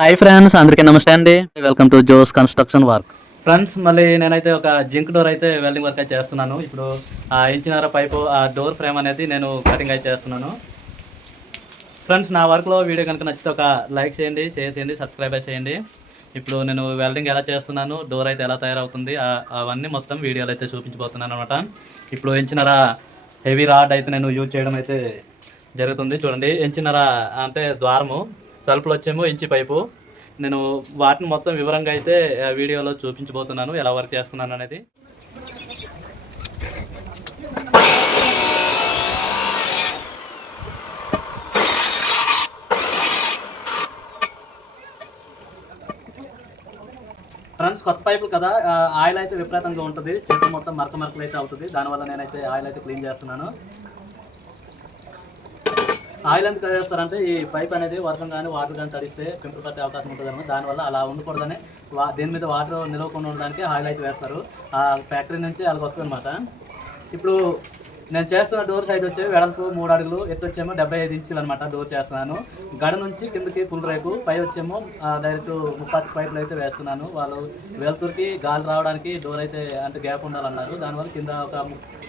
Hi friends, అందరికీ నమస్తే అండి. Welcome to Joe's construction work. Friends, మళ్ళీ నేనైతే ఒక జింక్ డోర్ అయితే వెల్డింగ్ వర్క్ అయితే చేస్తున్నాను. ఇప్పుడు ఆ ఇంచినార పైపు ఆ డోర్ ఫ్రేమ్ అనేది నేను కటింగ్ అయితే చేస్తున్నాను. ఫ్రెండ్స్, నా వర్క్లో వీడియో కనుక నచ్చితే ఒక లైక్ చేయండి, షేర్ చేయండి, సబ్స్క్రైబ్ చేయండి. ఇప్పుడు నేను వెల్డింగ్ ఎలా చేస్తున్నాను, డోర్ అయితే ఎలా తయారవుతుంది, అవన్నీ మొత్తం వీడియోలో అయితే చూపించబోతున్నాను అనమాట. ఇప్పుడు ఇంచినార హెవీ రాడ్ అయితే నేను యూజ్ చేయడం అయితే జరుగుతుంది. చూడండి, ఇంచినార అంటే ద్వారము, తలుపులు వచ్చేమో ఇంచి పైపు. నేను వాటిని మొత్తం వివరంగా అయితే వీడియోలో చూపించబోతున్నాను, ఎలా వర్క్ చేస్తున్నాను అనేది. ఫ్రెండ్స్, కొత్త పైపులు కదా, ఆయిల్ అయితే విపరీతంగా ఉంటుంది. చెట్టు మొత్తం మరకలు అయితే అవుతుంది. దానివల్ల నేనైతే ఆయిల్ అయితే క్లీన్ చేస్తున్నాను. ఆయిల్ ఎందుకు చేస్తారంటే, ఈ పైప్ అనేది వర్షం కానీ వాటర్ కానీ తడిస్తే పింపుల్ పట్టే అవకాశం ఉంటుంది అనమాట. దానివల్ల అలా ఉండకూడదని దీని మీద వాటర్ నిలవకుండా ఉండడానికి ఆయిల్ అయితే వేస్తారు. ఆ ఫ్యాక్టరీ నుంచి అలాగ వస్తుంది అనమాట. ఇప్పుడు నేను చేస్తున్న డోర్ సైజ్ వచ్చి వెడల్పు 3 అడుగులు, ఎత్తు వచ్చేమో 75 ఇంచులు అనమాట. డోర్ చేస్తున్నాను. గడ నుంచి కిందకి ఫుల్ రేకు, పై వచ్చేమో డైరెక్ట్ 30 పైపులు అయితే వేస్తున్నాను. వాళ్ళు వెలుతురికి గాలి రావడానికి డోర్ అయితే అంటే గ్యాప్ ఉండాలన్నారు. దానివల్ల కింద ఒక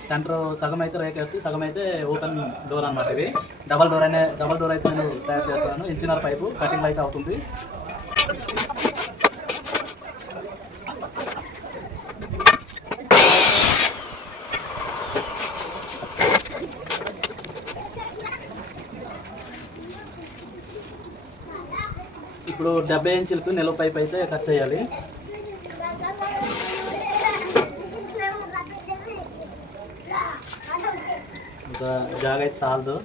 సెంటర్ సగం అయితే రేక్ వేస్తూ సగం అయితే ఓపెన్ డోర్ అనమాట. ఇవి డబల్ డోర్ అయితే నేను తయారు చేస్తున్నాను. ఇంచినార పైపు కటింగ్ అయితే అవుతుంది. ఇప్పుడు 70 ఇంచులకు నిలువ పైప్ అయితే కట్ చేయాలి. ఇంకా జాగ అయితే చాలదు.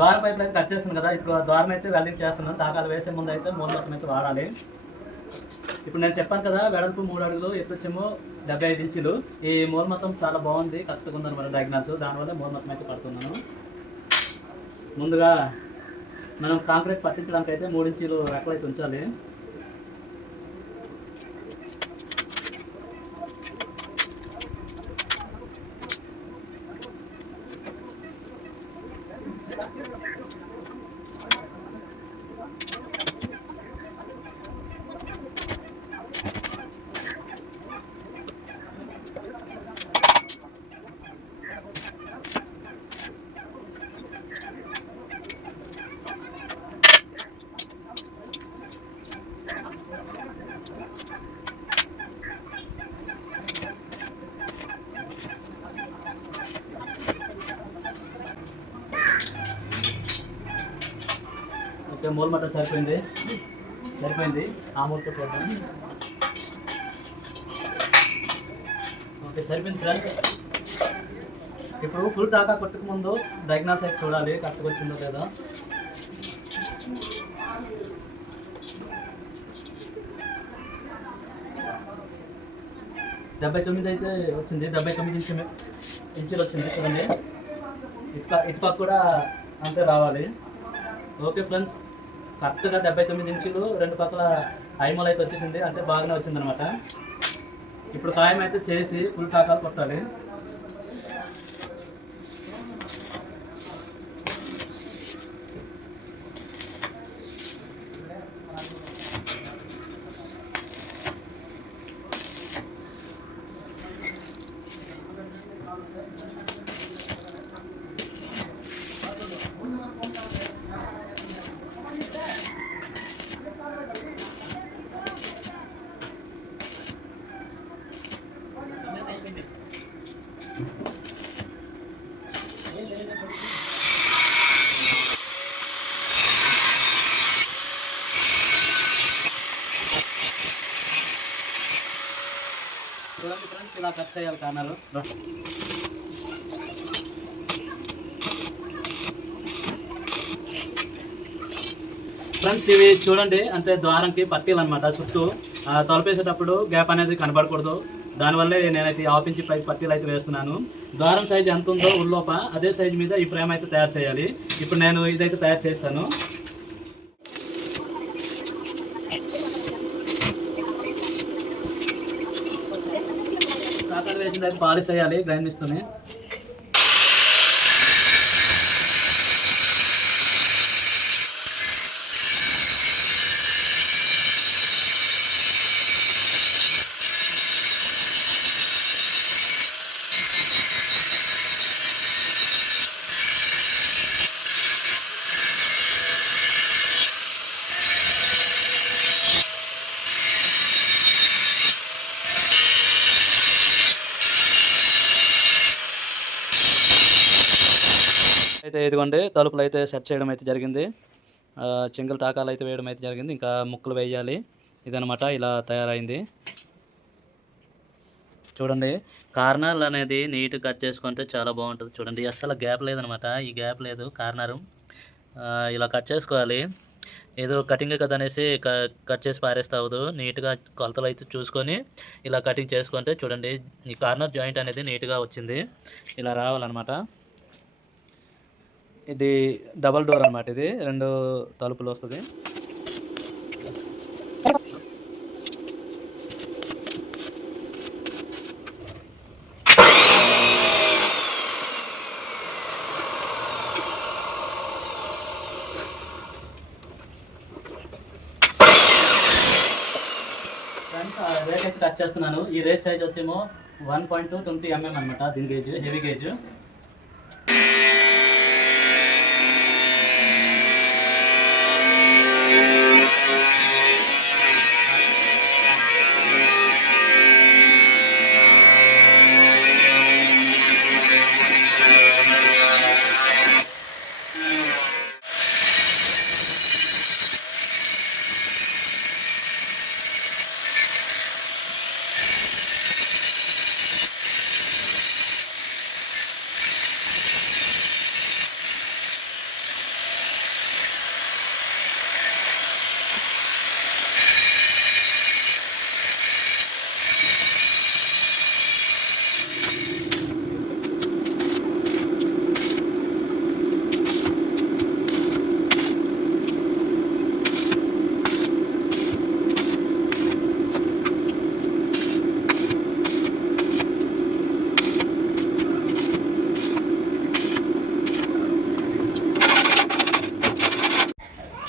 ద్వారం పైపులు అయితే కట్ చేస్తున్నాను కదా. ఇప్పుడు ఆ ద్వారం అయితే వెల్డింగ్ చేస్తున్నాను. తాకాలు వేసే ముందు అయితే మూల మొత్తం అయితే వాడాలి. ఇప్పుడు నేను చెప్పాను కదా, వెడల్పు 3 అడుగులు, ఎత్తు వచ్చేమో 75 ఇంచులు. ఈ మూల మొత్తం చాలా బాగుంది, కరెక్ట్గా ఉందన్నమాట డయాగ్నల్స్. దానివల్ల మూల మొత్తం అయితే పడుతున్నాను. ముందుగా మనం కాంక్రీట్ పట్టించడానికి అయితే 3 ఇంచులు రెక్కలు అయితే ఉంచాలి. ఓకే, మూల మట్టం సరిపోయింది. ఆ మూలతో చూద్దాం. ఓకే, సరిపోయింది ఫ్రెండ్స్. ఇప్పుడు ఫుల్ టాకా కొట్టుకు ముందు డయాగ్నల్ సైడ్ చూడాలి, కరెక్ట్గా వచ్చిందో లేదా. డెబ్బై 9 అయితే వచ్చింది. 79 ఇంచులు వచ్చింది చూడండి. ఇటుపక్క కూడా అంతే రావాలి. ఓకే ఫ్రెండ్స్, కరెక్ట్గా 79 ఇంచులు, 2 పక్కల ఐమోల్ అయితే వచ్చేసింది. అంటే బాగానే వచ్చిందనమాట. ఇప్పుడు ఖాయం అయితే చేసి ఫుల్ టాకాలు కొట్టాలి. చూడండి ఫ్రెండ్స్, ఇలా కట్ చేయాలి కార్నర్. ఫ్రెండ్స్ ఇవి చూడండి, అంటే ద్వారంకి పట్టీలు అనమాట. చుట్టూ తలుపేసేటప్పుడు గ్యాప్ అనేది కనబడకూడదు, దానివల్లే నేనైతే ఆపించి పైకి పట్టీలు అయితే వేస్తున్నాను. ద్వారం సైజు ఎంత ఉందో ఉల్లోప అదే సైజు మీద ఈ ఫ్రేమ్ అయితే తయారు చేయాలి. ఇప్పుడు నేను ఇదైతే తయారు చేస్తాను. కాకర వేసిన అయితే పాలిష్ చేయాలి గ్రైండ్ ఇస్తుంది. అయితే ఇదిగోండి తలుపులు అయితే సెట్ చేయడం అయితే జరిగింది. చింగల్ టాకాలు అయితే వేయడం అయితే జరిగింది. ఇంకా ముక్కలు వేయాలి. ఇదనమాట ఇలా తయారైంది. చూడండి, కార్నర్లు అనేది నీట్గా కట్ చేసుకుంటే చాలా బాగుంటుంది. చూడండి, అస్సలు గ్యాప్ లేదనమాట. ఈ గ్యాప్ లేదు కార్నరు. ఇలా కట్ చేసుకోవాలి. ఏదో కటింగ్ కదా అనేసి కట్ చేసి పారేస్తే అవ్వదు. నీట్గా కొలతలు అయితే చూసుకొని ఇలా కటింగ్ చేసుకుంటే చూడండి ఈ కార్నర్ జాయింట్ అనేది నీట్గా వచ్చింది. ఇలా రావాలన్నమాట. ఇది డబల్ డోర్ అనమాట. ఇది 2 తలుపులు వస్తుంది. రేట్ అయితే కట్ చేస్తున్నాను. ఈ రేట్ సైజ్ వచ్చేమో 1.20 mm అనమాట. దీని గేజ్ హెవీ గేజ్.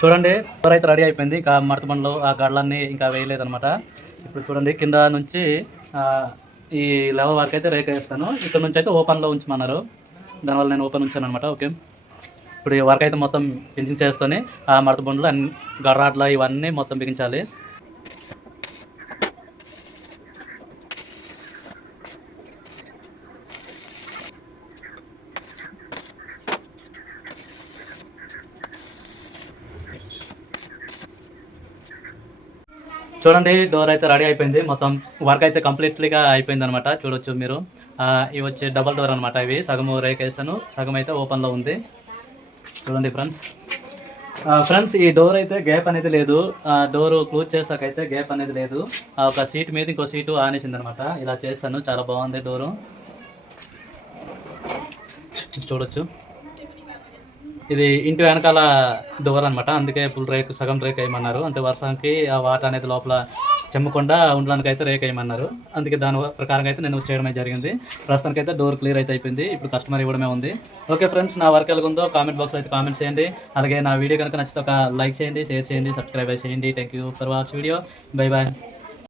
చూడండి, డోర్ అయితే రెడీ అయిపోయింది. ఇంకా మడత బండ్లు ఆ గడ్లన్నీ ఇంకా వేయలేదనమాట. ఇప్పుడు చూడండి, కింద నుంచి ఈ లెవెల్ వరకు అయితే రేక్ వేస్తాను. ఇక్కడ నుంచి అయితే ఓపెన్లో ఉంచమన్నారు, దానివల్ల నేను ఓపెన్ ఉంచాను అనమాట. ఓకే, ఇప్పుడు ఈ వర్క్ అయితే మొత్తం ఫినిషింగ్ చేసుకొని ఆ మడత బండ్లు అన్ని గడ్రాట్లు ఇవన్నీ మొత్తం బిగించాలి. చూడండి, డోర్ అయితే రెడీ అయిపోయింది. మొత్తం వర్క్ అయితే కంప్లీట్లీగా అయిపోయింది అనమాట. చూడొచ్చు మీరు. ఇవి వచ్చి డబల్ డోర్ అనమాట. ఇవి సగం రేక్ వేస్తాను, సగం అయితే ఓపెన్లో ఉంది. చూడండి ఫ్రెండ్స్ ఈ డోర్ అయితే గ్యాప్ అనేది లేదు. డోర్ క్లోజ్ చేసాకైతే గ్యాప్ అనేది లేదు. ఒక సీట్ మీద ఇంకో సీటు ఆనేసింది అనమాట. ఇలా చేస్తాను, చాలా బాగుంది డోరు. చూడొచ్చు, ఇది ఇంటి వెనకాల డోర్ అనమాట. అందుకే ఫుల్ రేక్, సగం రేక్ వేయమన్నారు. అంటే వర్షానికి ఆ వాటర్ అనేది లోపల చెమ్మకుండా ఉండడానికి అయితే రేక్ వేయమన్నారు. అందుకే దాని ప్రకారంగా అయితే నేను చేయడమే జరిగింది. ప్రస్తుతానికి అయితే డోర్ క్లియర్ అయితే అయిపోయింది. ఇప్పుడు కస్టమర్ ఇవ్వడమే ఉంది. ఓకే ఫ్రెండ్స్, నా వర్క్ ఎలాగుందో కామెంట్ బాక్స్లో అయితే కామెంట్ చేయండి. అలాగే నా వీడియో కనుక నచ్చితే ఒక లైక్ చేయండి, షేర్ చేయండి, సబ్స్క్రైబ్ చేయండి. Thank you for watch video. Bye bye.